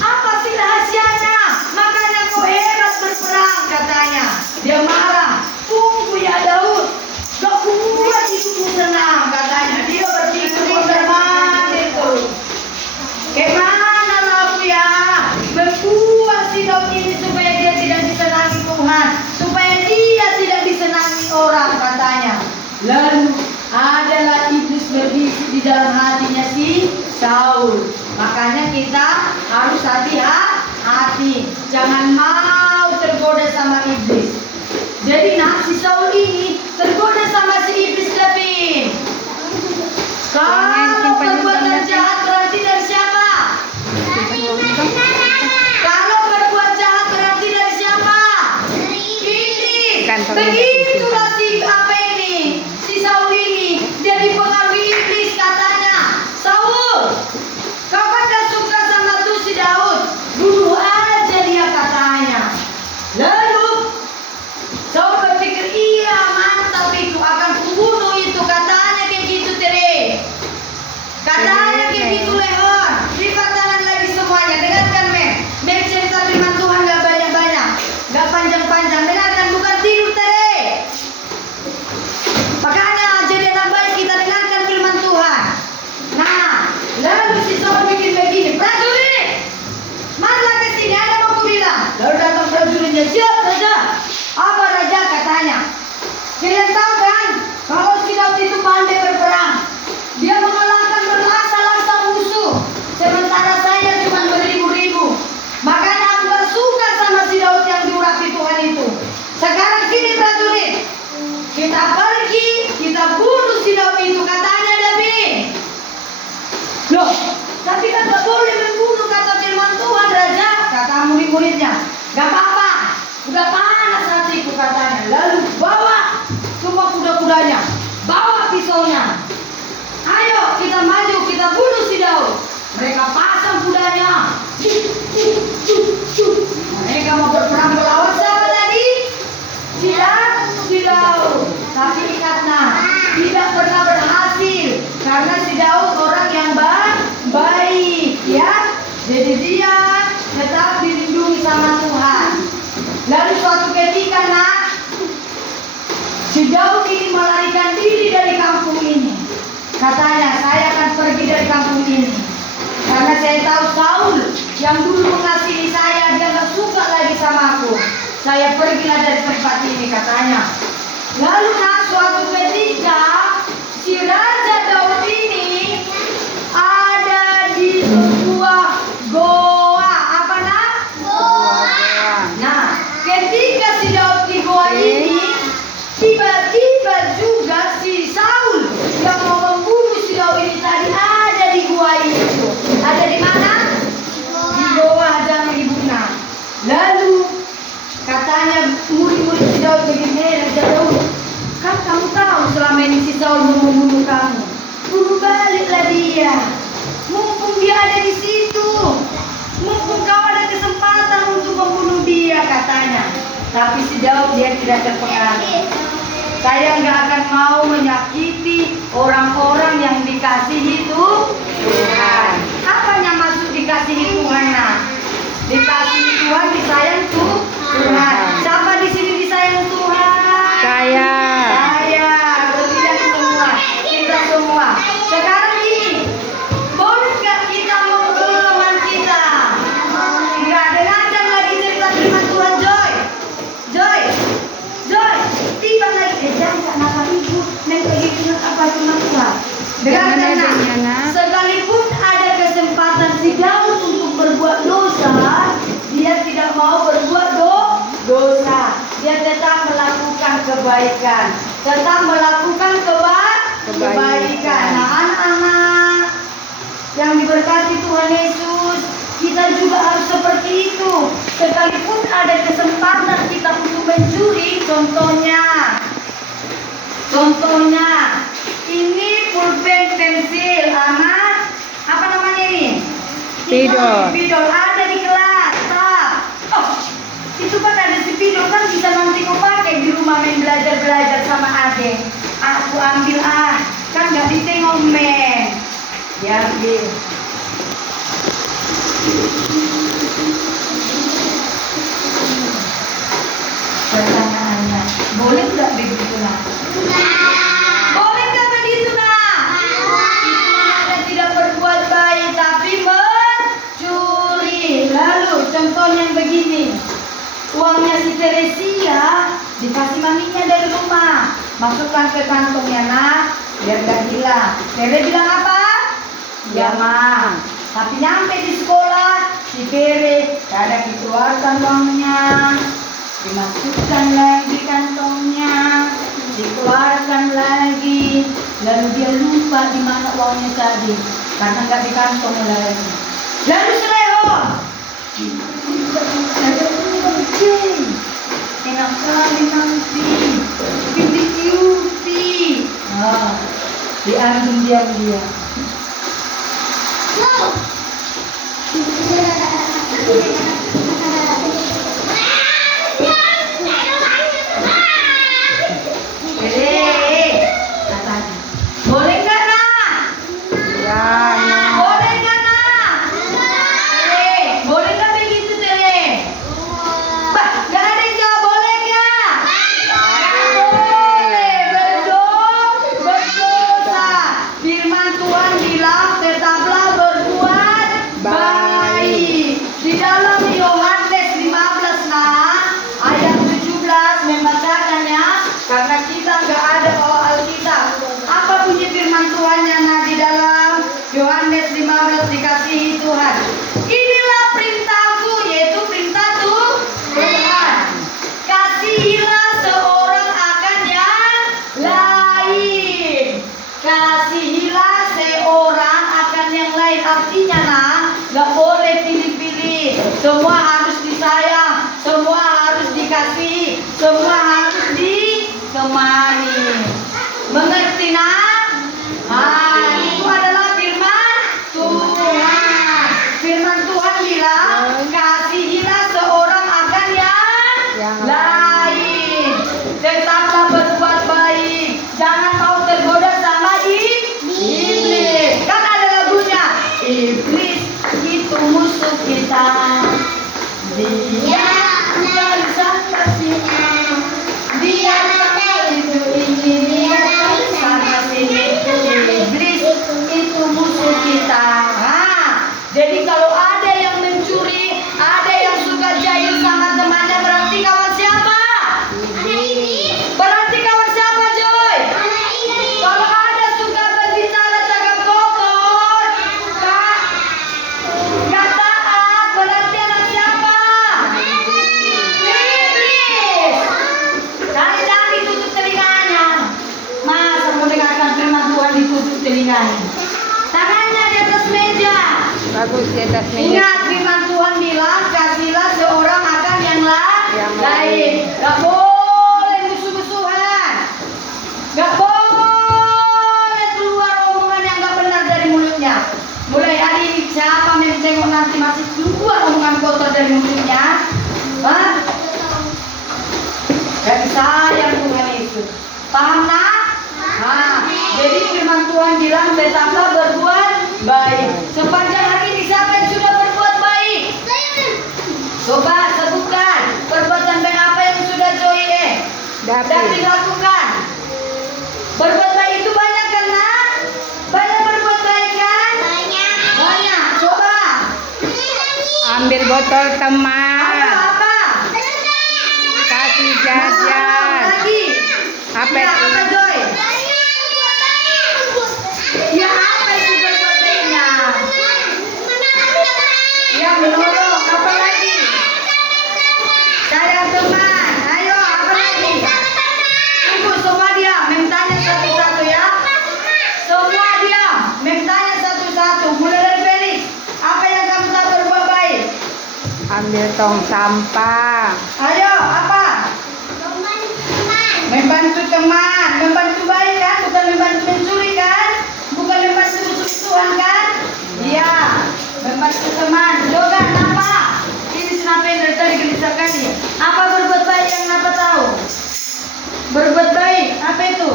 apa sih rahasianya? Makanya kau hebat berperang, katanya. Dia marah. Tunggu ya Daud, gak kuat hidupmu senang, katanya. Dia berpikir berman itu. Gimana lah aku ya membuat si Daud ini supaya dia tidak disenangi Tuhan, supaya dia tidak disenangi orang, katanya. Lalu adalah iblis berbisik di dalam hatinya si Saul. Makanya kita harus hati-hati, jangan mau tergoda sama iblis. Jadi si Saul ini tergoda sama si iblis, tapi kalau perbuatan jahat berarti dari siapa? Kalau berbuat jahat berarti dari siapa? Iblis. Begitulah si Saul ini, dia dipengaruhi iblis, katanya. Saul, kau kan gak suka sama tuh si Daud, bunuh aja dia, katanya. Lalu Saul berpikir, iya mantap itu, akan kubunuh itu, katanya kayak gitu Tere. Katanya kayak gitu Leon. Lipat tangan lagi semuanya, dengarkan Mem cerita firman Tuhan gak banyak-banyak, gak panjang-panjang, dengarkan, bukan tidur Tere. Makanya jadi anak baik kita dengarkan firman Tuhan. Nah, lalu si Saul bikin begini, prajurit, marilah ke sini, ada mau aku bilang. Lalu datang prajuritnya, siap raja. Apa raja, katanya? Kalian tahu kan, kalau si Daud itu pandai berperang, dia mengalahkan berlaksa-laksa musuh, sementara saya cuma beribu-ribu. Makanya aku gak suka sama si Daud yang diurapi Tuhan itu. Sekarang sini prajurit, kita pergi, kita bunuh si Daud itu, katanya David. Loh, tapi kan gak boleh membunuh, kata firman Tuhan raja, kata murid-muridnya. Gak apa-apa, udah panas hatiku, katanya. Lalu bawa semua kuda-kudanya, bawa pisaunya. Ayo kita maju, kita bunuh si Daud. Mereka pasang kudanya. Mereka mau berperang melawan siapa tadi? Si Daud. Tapi ingatlah, tidak pernah berhasil karena si Daud orang yang baik, ya. Jadi dia tetap dilindungi sama Tuhan. Lalu suatu ketika si Daud ini melarikan diri dari kampung ini. Katanya, saya akan pergi dari kampung ini karena saya tahu Saul yang dulu mengasihi saya, dia gak suka lagi sama aku. Saya pergilah dari tempat ini, katanya. Lalu suatu ketika si Raja Daud ini ada di sebuah goa. Apa goa. Nah, ketika si Daud di goa ini, tiba-tiba juga si Saul yang mau membunuh si Daud ini tadi ada di gua itu. Ada di mana? Di goa dan ibunya. Lalu katanya murid-murid si Daud begini, Raja Daud, kan kamu tahu selama ini si Saul mau membunuh kamu. Bunuh baliklah dia. Mumpung dia ada di situ. Mumpung kau ada kesempatan untuk membunuh dia, katanya. Tapi si Daud dia tidak terpengaruh. Saya nggak akan mau menyakiti orang-orang yang dikasihi Tuhan. Apanya maksud dikasihi Tuhan? Dikasihi Tuhan, disayang Tuhan. Siapa di sini disayang Tuhan? Saya. Berarti semua. Kita semua. Sekarang ini, boleh nggak kita memukul teman kita? Nggak, dengarkan lagi cerita firman Tuhan, Joy. Tiba lagi, jangan nakal ibu, neng pergi apa firman Tuhan. Dengarkan, sekalipun ada kesempatan si Daud untuk berbuat dosa, dia tidak mau berbuat dosa. Dia tetap melakukan kebaikan, tetap melakukan kebaikan. Nah, anak-anak yang diberkati Tuhan Yesus, kita juga harus seperti itu. Sekalipun ada kesempatan kita untuk mencuri, contohnya ini pulpen pensil, anak apa namanya ini? Spidol ada di kelas. Oh, itu kan ada spidol, kan bisa nanti kau pakai di rumah main belajar sama adik. Aku ambil kan nggak ditengok men. Ya ambil. Pertanyaannya, boleh nggak begitu nak? Boleh nggak begitu nak? Kita tidak berbuat baik tapi mencuri. Lalu contohnya yang begini, uangnya si Teresia dikasih maminya dari rumah, masukkan ke kantongnya nak, biar gak hilang. Tere bilang apa? Ya ma. Tapi nyampe di sekolah, si Tere kadang dikeluarkan uangnya, dimasukkan lagi kantongnya, dikeluarkan lagi, lalu dia lupa di mana uangnya tadi karena nggak di kantong lagi. Lalu selewong, ada kucing, enak kali nanti, pipi-pipi, diambil diam-diam. Boleh nggak nak? Ya, Boleh nggak nak? Boleh nggak begitu Tere? Bah, nggak ada yang jawab boleh nggak? Boleh, berdosa. Firman Tuhan bilang tetaplah berbuat baik. Di dalam Yohanes 15 nah, ayat 17 membacakannya karena kita nggak ada bawa Alkitab. Apa bunyi firman Tuhannya nah di dalam Yohanes 15 dikasihi Tuhan. Inilah perintahku, yaitu perintah Tuhan. Kasihilah seorang akan yang lain. Kasihilah seorang akan yang lain. Artinya nah, nggak boleh pilih-pilih. Semua harus disayang, semua harus dikasihi, semua harus ditemani. Mengerti nak? Itu adalah firman Tuhan. Firman Tuhan bilang, kasihilah seorang akan yang lain. Tetaplah berbuat baik. Jangan mau tergoda sama iblis. Kan ada lagunya. Iblis itu musuh kita. Dia bersama sini. Dia itu ini dia sama sini. Iblis itu musuh kita. Jadi kalau ada yang mencuri, ada yang suka jahil sama temannya, berarti kawan siapa? Berarti kawan siapa Joy? Kalau ada suka berbicara cakap kotor, nggak taat, berarti anak siapa? Iblis. Jadi jangan ditutup telinganya. Masa mau dengarkan firman Tuhan ditutup telinganya? Tangannya di atas meja. bagus di atas meja. Ingat firman Tuhan bilang kasihlah seorang akan yang lain. Gak boleh musuh-musuhan. Gak boleh keluar omongan yang gak benar dari mulutnya. Mulai hari ini siapa mencengok nanti masih keluar omongan kotor dari mulutnya. Gak disayang Tuhan itu. Paham nak? Jadi firman Tuhan bilang tetaplah berbuat baik. Sepanjang hari ini siapa yang sudah berbuat baik? Coba sebutkan perbuatan baik apa yang sudah Joy David lakukan. Berbuat baik itu banyak kan nak? Banyak berbuat baik kan? Banyak. Coba Ambil botol teman. apa? Kasih jajan. Lagi. Apa Ya, itu? apa Joy? Ya apa itu berbuat baiknya? Ya menolong. Apa lagi? Sayang teman. Ayo apa lagi? Ibu semua diam. Mintanya satu-satu ya. Semua diam. Mintanya satu-satu. Mulai dari Felix. Apa yang kamu tak berbuat baik? Ambil tong sampah. Ayo apa? Membantu teman. Membantu baik kan? Bukan membantu mencuri kan? Bukan membantu musuh-musuhan kan? Iya. Membantu teman. Jogan apa? Ini kenapa yang dari tadi gelisah kali? Apa berbuat baik yang Napa tahu? Berbuat baik. Apa itu?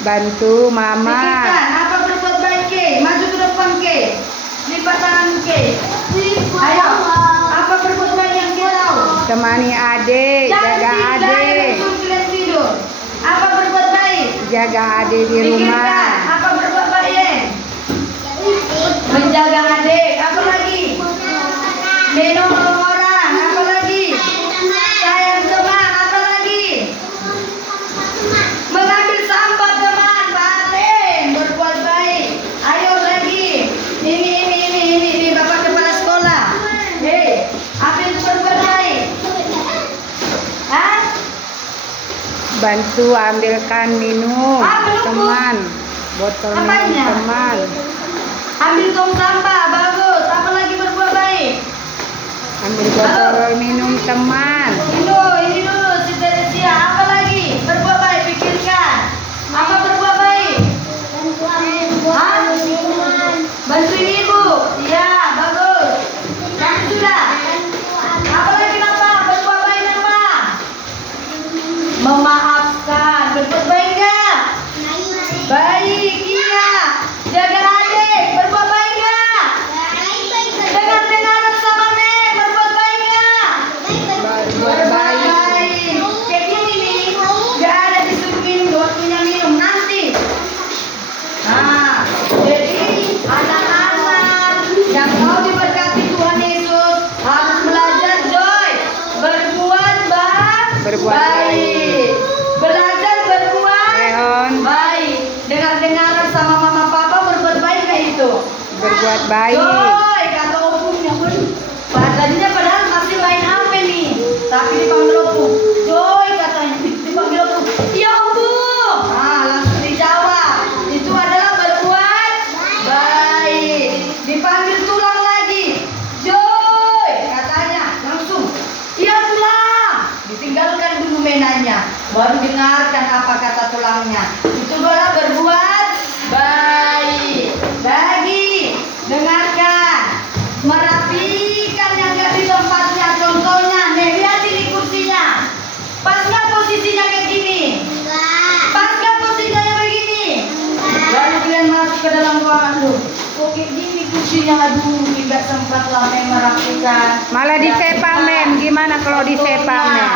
Bantu mama. Pikirkan. Apa berbuat baik ke? Maju ke depan ke? Lipat tangan ke? Ayo Temani adik, jaga adik. Jangan tidur. Apa berbuat baik? Jaga adik di Pikirkan, rumah. apa berbuat baik? Menjaga adik. Apa lagi? Minum orang. Apa lagi? Sayang teman. Apa lagi? Mengambil sampah teman. Paten. Berbuat baik. Ayo lagi. Ini Bapak Kepala Sekolah. Hei, apa itu berbuat baik? Hah? Bantu ambilkan minum Menunggu. teman. Botol minum Apanya? teman. Ambil tong sampah. Bagus. Apa lagi berbuat baik? Ambil botol minum teman. Ini dulu, si Teresia. Apa lagi? Berbuat baik, pikirkan. Apa berbuat baik? Hah? Bantuin ibu. Iya, bagus. Yang sudah. Apa lagi Bapak? Berbuat baik apa? Memaafkan. Berbuat baik enggak? Baik, iya. Jaga adik. Berbuat baik enggak? Dengar sama Mem. Berbuat baik enggak? Berbuat baik. Kayak gini nih, nggak ada disuruh minum, waktunya minum nanti. Nah, jadi anak-anak yang mau diberkati Tuhan Yesus harus belajar Joy, Berbuat baik. Belajar berbuat Leon, baik. Dengar sama mama papa berbuat baik kayak itu. berbuat baik. Joy, kata opungnya, waduh. Tadinya padahal masih main HP nih, tapi dipanggil opung. Joy katanya, dipanggil opung. Iya opung. Ah, langsung dijawab. Itu adalah berbuat baik. Dipanggil tulang lagi. Joy, katanya langsung. Iya tulang. Ditinggalkan dulu mainannya, baru dengarkan apa kata tulangnya. Itu adalah berbuat baik. Lagi dengarkan, merapikan yang gak di tempatnya. Contohnya, nih lihat ini kursinya. Pas nggak posisinya kayak gini? Pas nggak posisinya begini? Lalu kalian masuk ke dalam ruangan lu. Kok kayak gini kursinya? Aduh, tidak sempat lah Mem merapikan. Malah disepak, Mem. Gimana kalau disepak, Mem?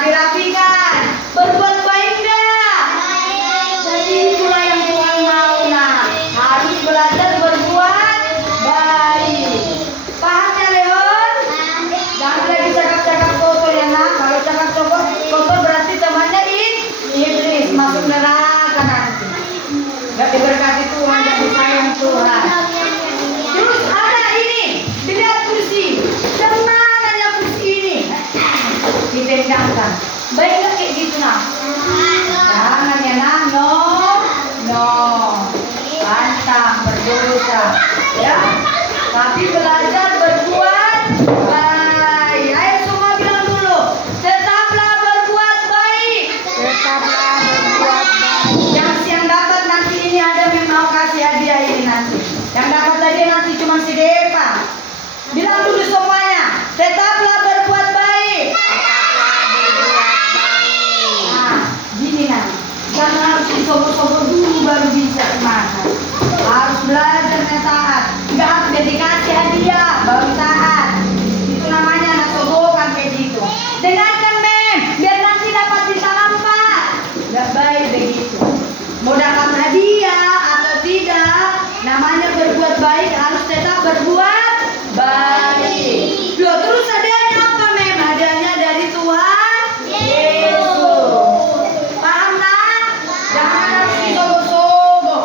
Dirapikan. Berbuat baik enggak? Jadi itulah yang Tuhan mau. Nah, harus belajar berbuat baik. Paham ya Leon? Jangan lagi cakap-cakap kotor ya nak. Kalau cakap kotor berarti temannya iblis, masuk neraka nanti. Gak diberkati Tuhan, gak disayang Tuhan. Terus ada ini, dilihat kursi. Dan mananya kursi ini? Ditendangkan. Baik gak kayak gitu nak? Jangan ya nak, no. Pantang berdosa. Ya. Tapi belajar berbuat baik. Ayo semua bilang dulu. Tetaplah berbuat baik. Tetaplah berbuat baik. Yang dapat nanti ini ada yang mau kasih hadiah ini nanti. Yang dapat tadi nanti cuma si Depa. Bilang dulu semuanya. Tetaplah berbuat baik. Tetaplah berbuat baik. Nah, gini nanti. Jangan harus disobor-sobor dulu baru bisa semangat. Harus belajar yang taat. Nggak harus dikasih hadiah baru taat. Itu namanya anak sobokan kayak gitu. Dengarkan Mem, biar nanti dapat bintang 4. Nggak baik begitu. Mau dapat hadiah atau tidak, namanya berbuat baik harus tetap berbuat baik. Loh, terus hadiahnya apa Mem? Hadiahnya dari Tuhan Yesus. Paham nak? Jangan harus disobo-sobo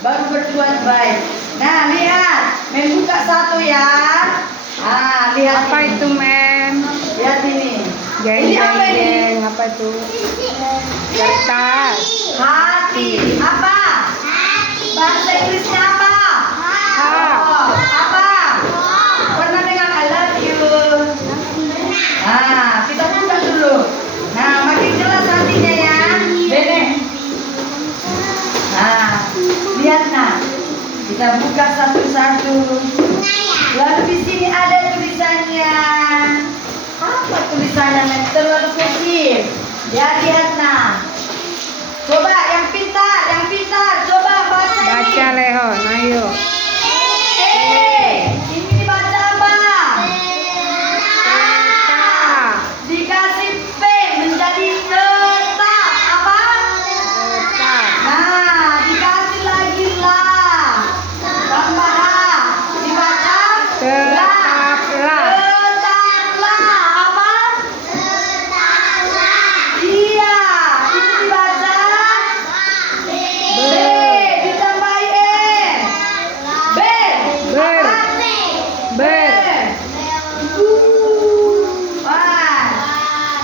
baru berbuat baik. Nah, lihat, Mem buka satu ya. Lihat Apa ini. itu, Mem? Lihat ini. Jeng, Ini jeng, apa ini? jeng. Apa itu? Kertas. Hati. Apa? Bahasa Inggrisnya apa? Heart. Oh, apa? Pernah dengar I love you? Kita buka dulu. Nah, makin jelas hatinya ya. Bene. Lihat nah. Kita buka satu-satu. Lalu di sini ada tulisannya. Apa tulisannya? Terlalu kecil. Ya, lihat nah. Coba yang pintar, coba baca ini. Baca, Leon. Ayo. Ini dibaca apa?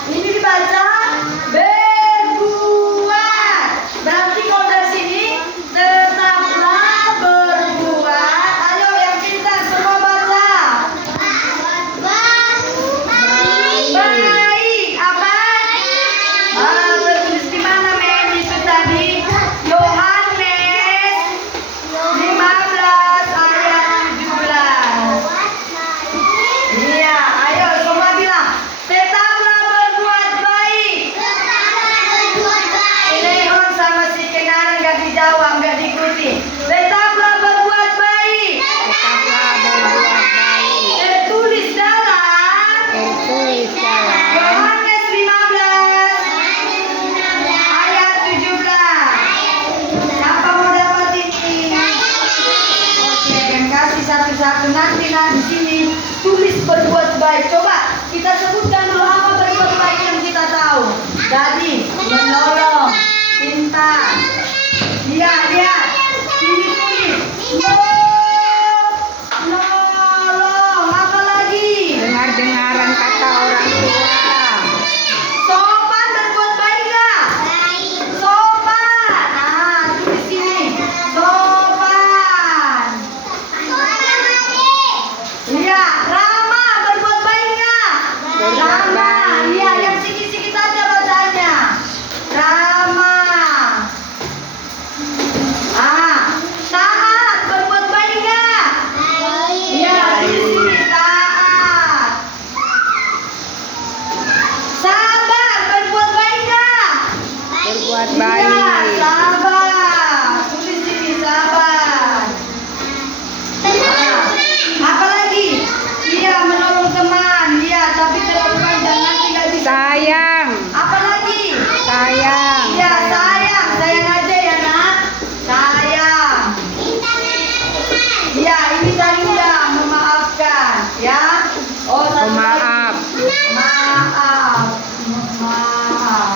Ini dibaca berbuat. Berarti kalau dari sini tetaplah berbuat. Ayo yang pintar semua baca. Baik. Apa? Tertulis di mana men itu tadi? Yohanes 15 ayat 17. Iya, ayo semua bilang. Tetaplah berbuat baik. Ini on sama si Kenaran nggak dijawab, nggak diikuti. Tetaplah berbuat baik. Tetaplah berbuat baik. Tertulis dalam Tertulis dalam Yohanes 15 ayat 17. Siapa mau dapat ini? Oke, dan kasih satu-satu nanti di sini tulis berbuat baik. Coba kita sebutkan dulu apa berbuat baik yang kita tahu. Tadi menolong, pintar. Lihat, sini tulis. Nolong, apa lagi? dengar-dengaran kata orang tua. Sopan berbuat baik nggak? Sopan. Nah, tulis sini. Sopan. Iya, ramah berbuat baik nggak? Berbuat baik. Iya, yang sedikit-sedikit aja bacaannya. Ramah. Taat berbuat baik nggak? Iya, tulis sini taat. Sabar berbuat baik nggak? Berbuat Iya, baik. sabar. Tulis sini sabar. Apa lagi? Iya, menolong teman. Iya, tapi terlalu panjang nanti nggak bisa. Sayang. Apa lagi? Sayang. Iya, sayang. Sayang aja ya, Nak. Sayang. Iya, ini tadi udah memaafkan, ya. Oh, satu lagi. Maaf. Maaf. Maaf.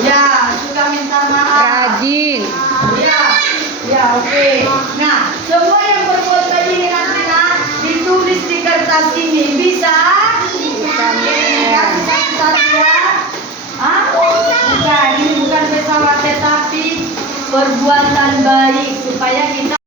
Ya, suka minta maaf. Rajin. Ya, ya, oke. Nah, semua yang berbuat baik ini nanti ditulis di kertas ini bisa? Bisa, Oke, Men. kasih satu-satu ya. Bukan, ini bukan pesawat tetapi perbuatan baik supaya kita